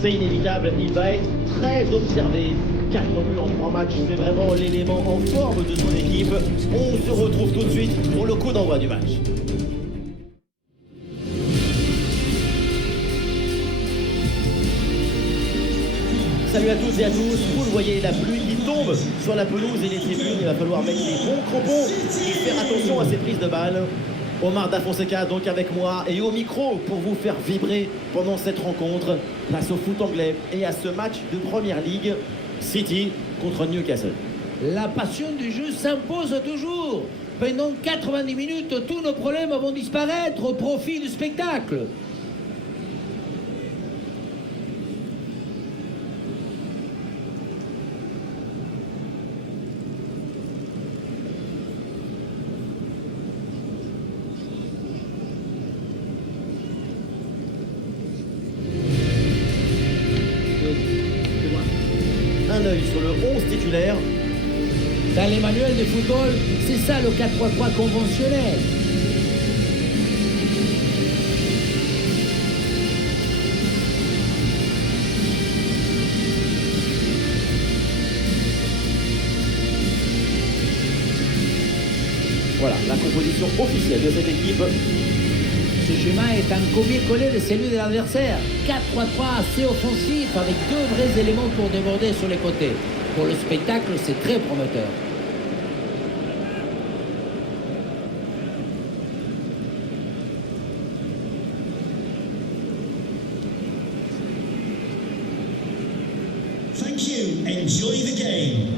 C'est inévitable, il va être très observé. 4 buts en 3 matchs, c'est vraiment l'élément en forme de son équipe. On se retrouve tout de suite pour le coup d'envoi du match. Salut à tous et à tous, vous le voyez, la pluie qui tombe sur la pelouse et les tribunes, il va falloir mettre les bons crampons et faire attention à ces prises de balles. Omar Da Fonseca donc avec moi et au micro pour vous faire vibrer pendant cette rencontre face au foot anglais et à ce match de Première Ligue, City contre Newcastle. La passion du jeu s'impose toujours. Pendant 90 minutes, tous nos problèmes vont disparaître au profit du spectacle. Un œil sur le 11 titulaire. Dans les manuels de football, c'est ça le 4-3-3 conventionnel. Voilà, la composition officielle de cette équipe. Ce schéma est un copier-coller de celui de l'adversaire. 4-3-3 assez offensif avec deux vrais éléments pour déborder sur les côtés. Pour le spectacle, c'est très prometteur. Thank you. Enjoy the game.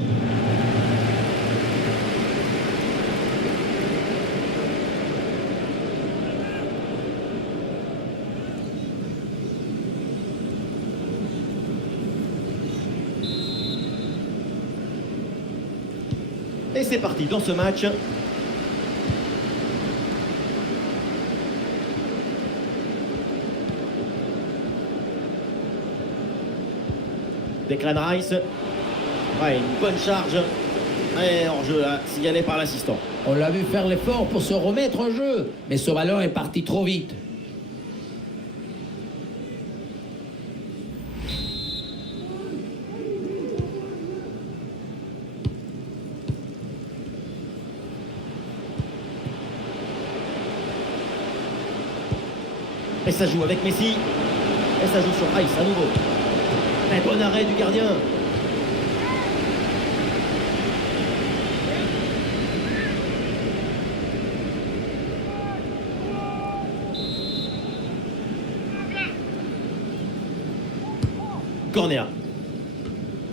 Et c'est parti dans ce match. Declan Rice. Ouais, une bonne charge. Et hors-jeu là, signalé par l'assistant. On l'a vu faire l'effort pour se remettre en jeu, mais ce ballon est parti trop vite. Et ça joue avec Messi. Et ça joue sur Rice à nouveau. Un bon arrêt du gardien. Corner.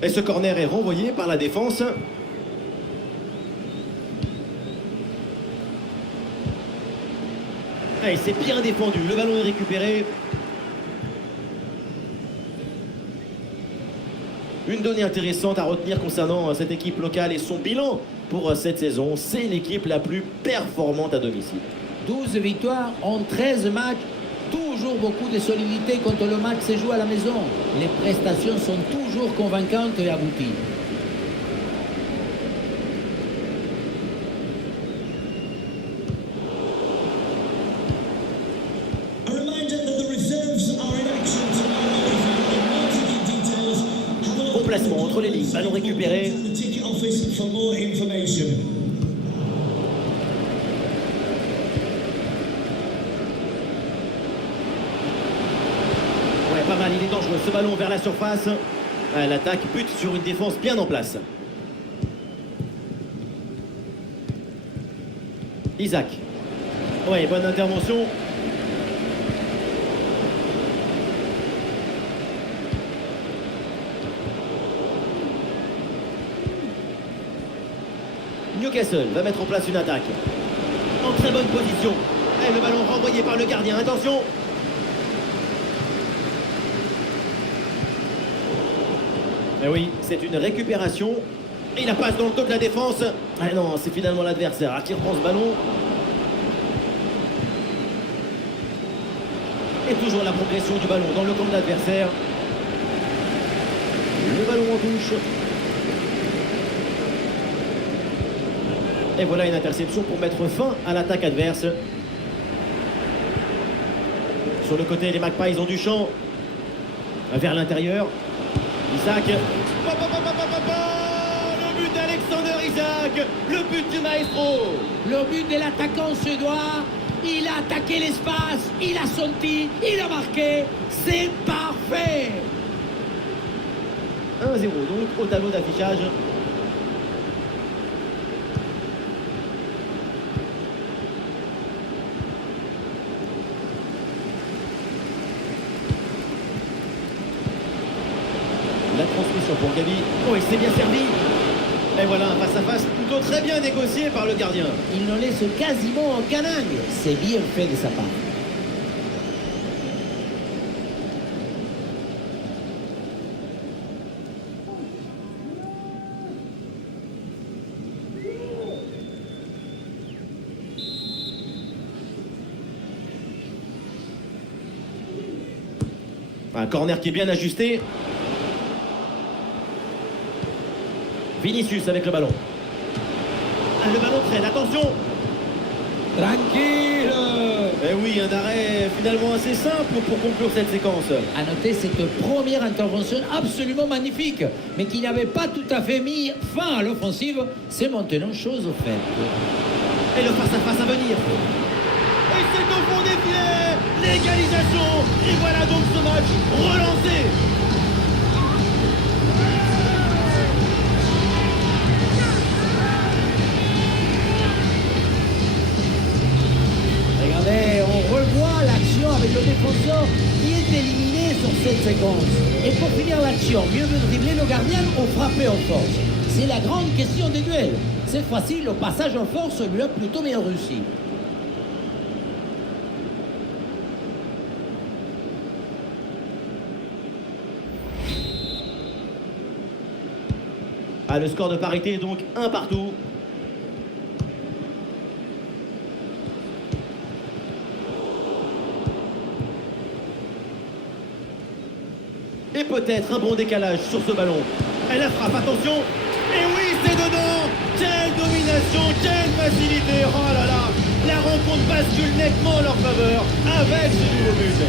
Et ce corner est renvoyé par la défense. Et c'est bien défendu, le ballon est récupéré. Une donnée intéressante à retenir concernant cette équipe locale et son bilan pour cette saison, c'est l'équipe la plus performante à domicile. 12 victoires en 13 matchs. Toujours beaucoup de solidité quand le match se joue à la maison. Les prestations sont toujours convaincantes et abouties. A reminder that the reserves are in action tonight. If you want more ticket details, have a look Bon placement entre les lignes, ballon récupéré. at the ticket office for more information. Ouais, pas mal, il est dangereux, ce ballon vers la surface. Ouais, l'attaque bute sur une défense bien en place. Isaac. Ouais, bonne intervention. Newcastle va mettre en place une attaque. En très bonne position. Et le ballon renvoyé par le gardien. Attention. Et oui, c'est une récupération. Et il la passe dans le dos de la défense. Ah non, c'est finalement l'adversaire qui reprend ce ballon. Et toujours la progression du ballon dans le camp de l'adversaire. Le ballon en touche. Et voilà une interception pour mettre fin à l'attaque adverse. Sur le côté, les Magpies ont du champ. Vers l'intérieur. Isaac. Le but d'Alexander Isaac. Le but du maestro. Le but de l'attaquant suédois. Il a attaqué l'espace. Il a senti. Il a marqué. C'est parfait. 1-0 donc au tableau d'affichage. La transmission pour Gabi. Oh, il s'est bien servi. Et voilà un face-à-face plutôt très bien négocié par le gardien. Il nous laisse quasiment en canaille. C'est bien fait de sa part. Un corner qui est bien ajusté. Vinicius avec le ballon. Ah, le ballon traîne, attention. Tranquille. Eh oui, un arrêt finalement assez simple pour conclure cette séquence. À noter cette première intervention absolument magnifique, mais qui n'avait pas tout à fait mis fin à l'offensive. C'est maintenant chose faite. Et le face-à-face à venir. Et c'est au fond des filets. L'égalisation. Et voilà donc ce match relancé. Regardez, on revoit l'action avec le défenseur qui est éliminé sur cette séquence. Et pour finir l'action, mieux vaut dribbler le gardien ou frapper en force. C'est la grande question des duels. Cette fois-ci, le passage en force lui a plutôt bien réussi. Ah, le score de parité est donc 1 partout. Et peut-être un bon décalage sur ce ballon. Et la frappe, attention. Et oui, c'est dedans. Quelle domination, quelle facilité. Oh là là. La rencontre bascule nettement en leur faveur avec ce nouveau but.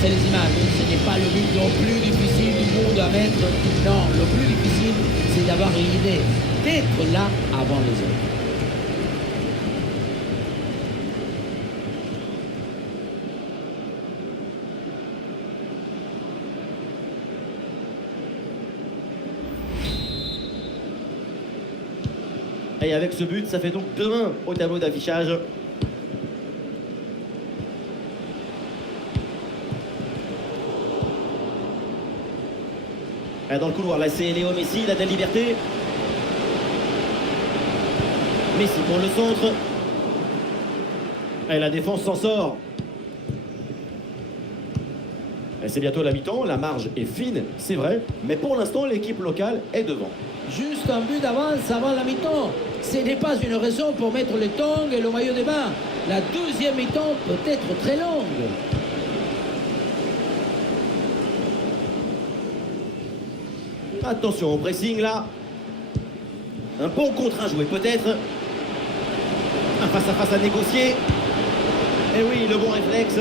C'est les images, ce n'est pas le but le plus difficile du monde à mettre. Non, le plus difficile, c'est d'avoir une idée, d'être là avant les autres. Et avec ce but, ça fait donc 2-1 au tableau d'affichage. Dans le couloir, là c'est Léo Messi, il a de la liberté. Messi pour le centre. Et la défense s'en sort. Et c'est bientôt la mi-temps, la marge est fine, c'est vrai. Mais pour l'instant, l'équipe locale est devant. Juste un but d'avance avant la mi-temps. Ce n'est pas une raison pour mettre les tongs et le maillot de bain. La deuxième mi-temps peut être très longue. Attention au pressing là. Un bon contre à jouer peut-être. Un face-à-face à négocier. Et oui, le bon réflexe.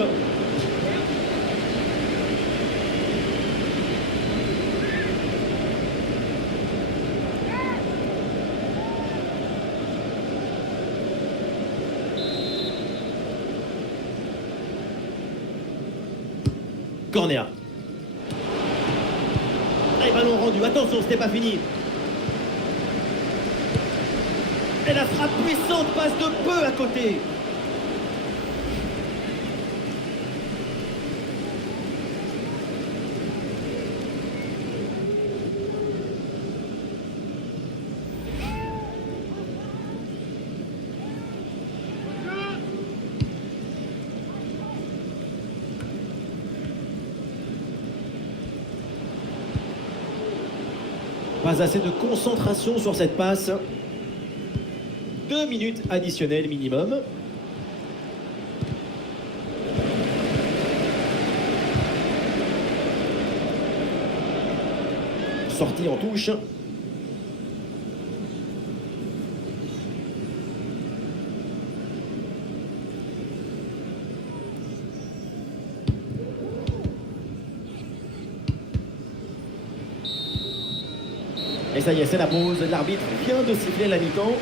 Corner. Et ballon rendu, attention, c'était pas fini. Et la frappe puissante passe de peu à côté. Pas assez de concentration sur cette passe. 2 minutes additionnelles minimum. Sortie en touche. Et ça y est, c'est la pause. L'arbitre vient de siffler la mi-temps.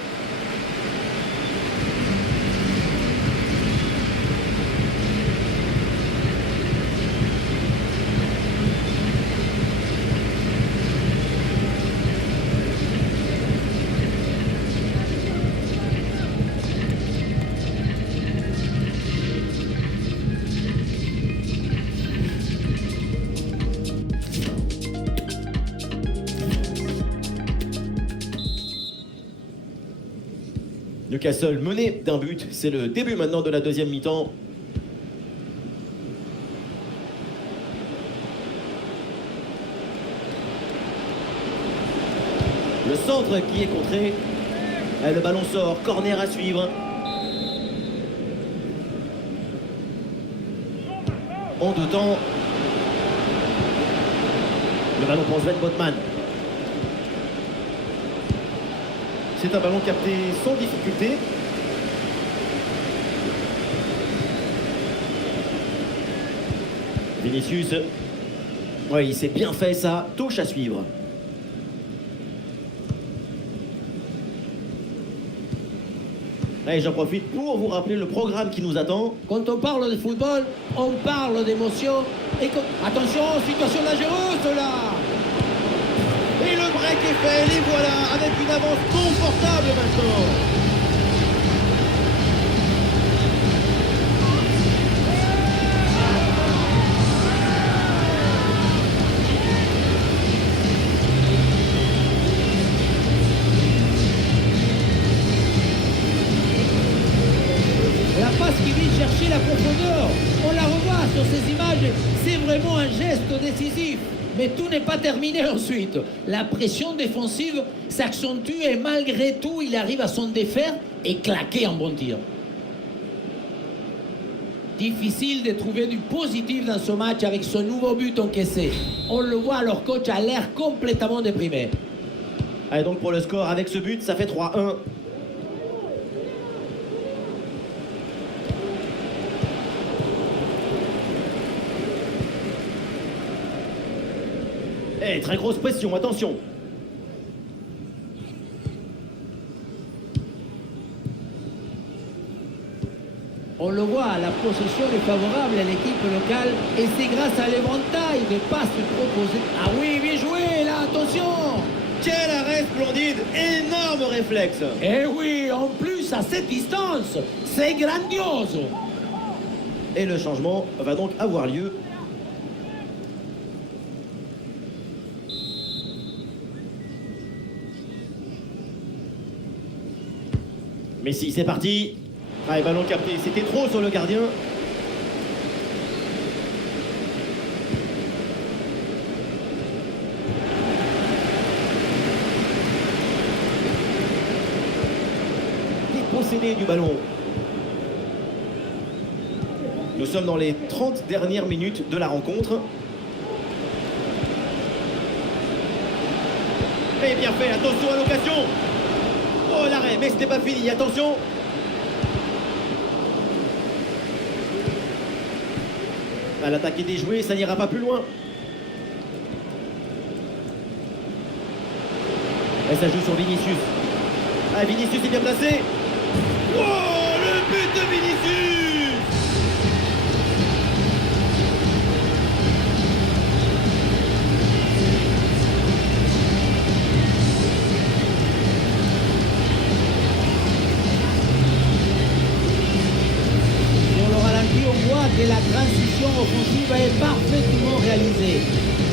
Newcastle mené d'un but. C'est le début maintenant de la deuxième mi-temps. Le centre qui est contré. Et le ballon sort. Corner à suivre. En deux temps. Le ballon pour Sven Botman. C'est un ballon capté sans difficulté. Vinicius. Oui, il s'est bien fait ça. Touche à suivre. Allez, j'en profite pour vous rappeler le programme qui nous attend. Quand on parle de football, on parle d'émotion. Attention, situation dangereuse là. Et le break est fait, les voilà, avec une avance confortable maintenant. La passe qui vient chercher la profondeur, on la revoit sur ces images, c'est vraiment un geste décisif. Mais tout n'est pas terminé ensuite. La pression défensive s'accentue et malgré tout, il arrive à s'en défaire et claquer un bon tir. Difficile de trouver du positif dans ce match avec ce nouveau but encaissé. On le voit, leur coach a l'air complètement déprimé. Allez, donc pour le score, avec ce but, ça fait 3-1. Eh, très grosse pression, attention. On le voit, la possession est favorable à l'équipe locale et c'est grâce à l'éventail de passes proposées. Ah oui, bien joué, là, attention! Quel arrêt splendide, énorme réflexe. Eh oui, en plus, à cette distance, c'est grandiose! Et le changement va donc avoir lieu. Messi, c'est parti. Allez, ballon capté. C'était trop sur le gardien. Dépossédé du ballon. Nous sommes dans les 30 dernières minutes de la rencontre. Et bien fait, attention à l'occasion. Oh, l'arrêt, mais ce n'est pas fini, attention. L'attaque est déjouée, ça n'ira pas plus loin. Et ça joue sur Vinicius. Ah, Vinicius est bien placé. Oh, le but de Vinicius. On voit que la transition offensive est parfaitement réalisée.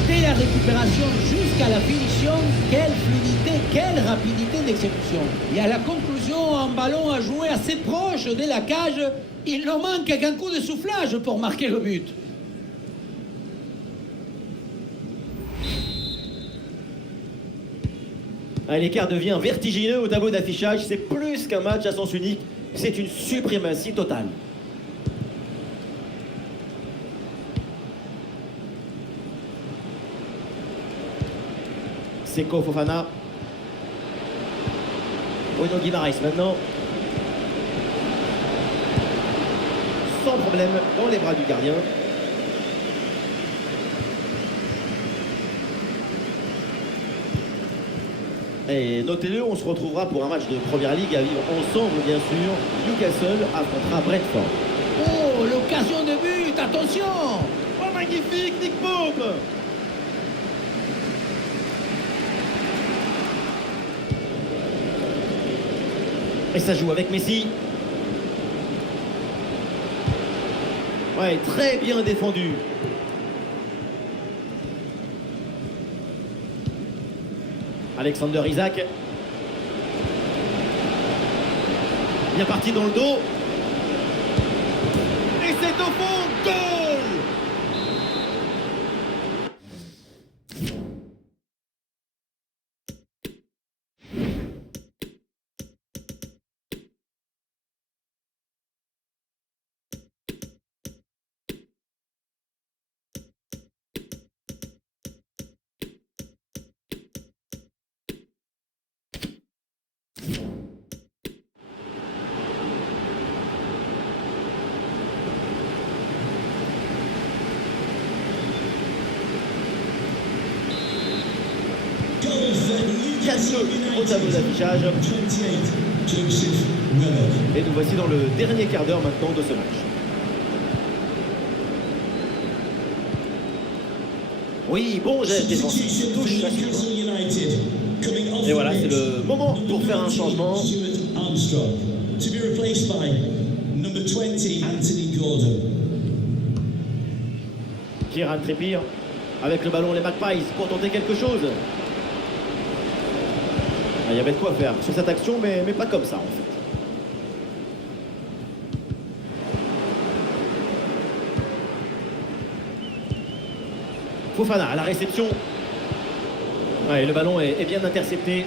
Dès la récupération jusqu'à la finition, quelle fluidité, quelle rapidité d'exécution. Et à la conclusion, un ballon à jouer assez proche de la cage, il ne manque qu'un coup de soufflage pour marquer le but. L'écart devient vertigineux au tableau d'affichage. C'est plus qu'un match à sens unique, c'est une suprématie totale. Seko Fofana. Bruno Guimaraes maintenant. Sans problème dans les bras du gardien. Et notez-le, on se retrouvera pour un match de Première Ligue à vivre ensemble, bien sûr. Newcastle affrontera Brentford. Oh, l'occasion de but, attention! Oh, magnifique, Nick Pope! Et ça joue avec Messi. Ouais, très bien défendu. Alexander Isak. Bien parti dans le dos. Et c'est au fond, goal! Goal for Newcastle 4 au tableau United. d'affichage. 28, Joseph Rebeck. Et nous voici dans le dernier quart d'heure maintenant de ce match. Oui, bon geste défensif, Substitution for touche à suivre. Newcastle United. Coming off Et voilà, the c'est pitch, le moment pour faire un number 19, changement. Stuart Armstrong. To be replaced by number 20, Anthony Gordon. Kieran Trippier avec le ballon, les Magpies pour tenter quelque chose. Ah, il y avait de quoi faire sur cette action, mais pas comme ça en fait. Fofana à la réception. Ouais, le ballon est bien intercepté.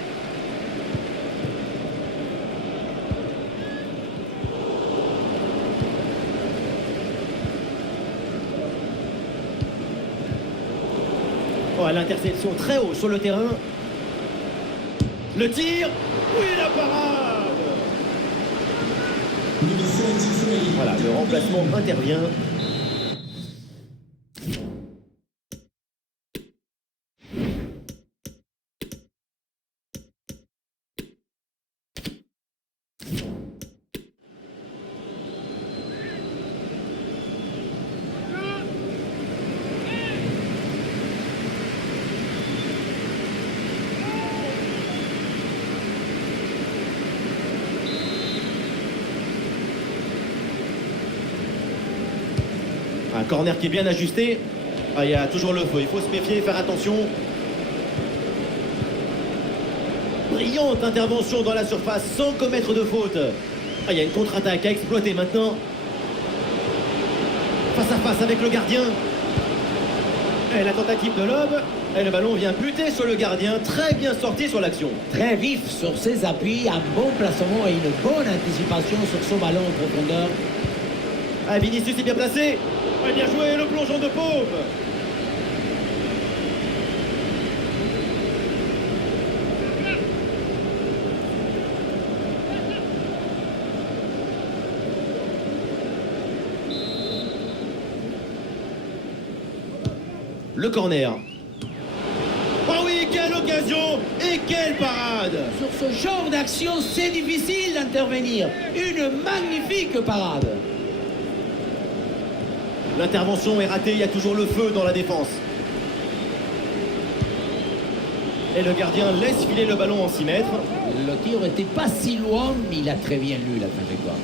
Oh, l'interception très haut sur le terrain. Le tir. Oui, la parade. Number 33. Voilà, le remplacement intervient. Un corner qui est bien ajusté. Ah, il y a toujours le feu, il faut se méfier, faire attention. Brillante intervention dans la surface sans commettre de faute. Ah, il y a une contre-attaque à exploiter maintenant. Face à face avec le gardien. Et la tentative de lob. Et le ballon vient buter sur le gardien. Très bien sorti sur l'action. Très vif sur ses appuis, un bon placement et une bonne anticipation sur son ballon en profondeur. Ah, Vinicius est bien placé. Ouais, bien joué, le plongeon de Pope. Le corner. Oh oui, quelle occasion et quelle parade! Sur ce genre d'action, c'est difficile d'intervenir. Une magnifique parade. L'intervention est ratée, il y a toujours le feu dans la défense. Et le gardien laisse filer le ballon en 6 mètres. Le tir n'était pas si loin, mais il a très bien lu la trajectoire.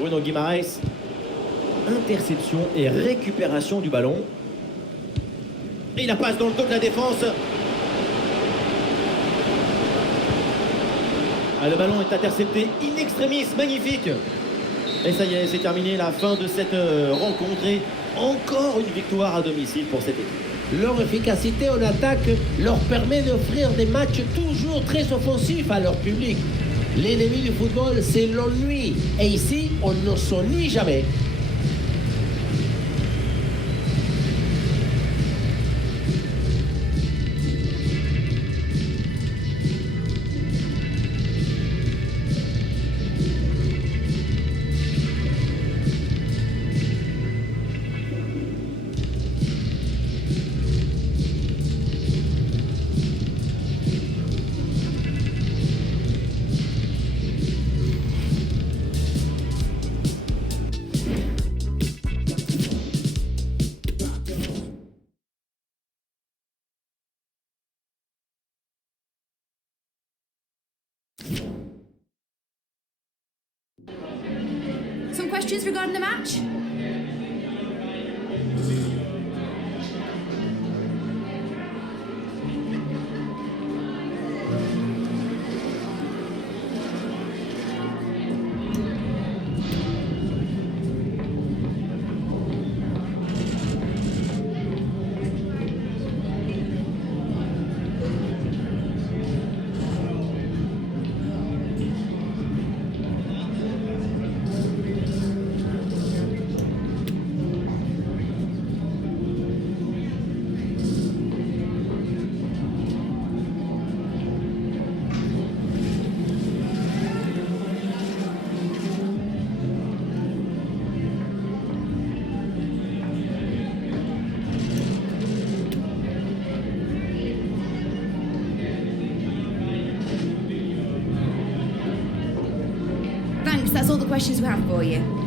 Bruno Guimaraes. Interception et récupération du ballon. Et la passe dans le dos de la défense. Ah, le ballon est intercepté in extremis, magnifique. Et ça y est, c'est terminé la fin de cette rencontre. Et encore une victoire à domicile pour cette équipe. Leur efficacité en attaque leur permet d'offrir des matchs toujours très offensifs à leur public. L'ennemi du football, c'est l'ennui. Et ici, on ne s'ennuie jamais. some questions regarding the match? Thanks, that's all the questions we have for you.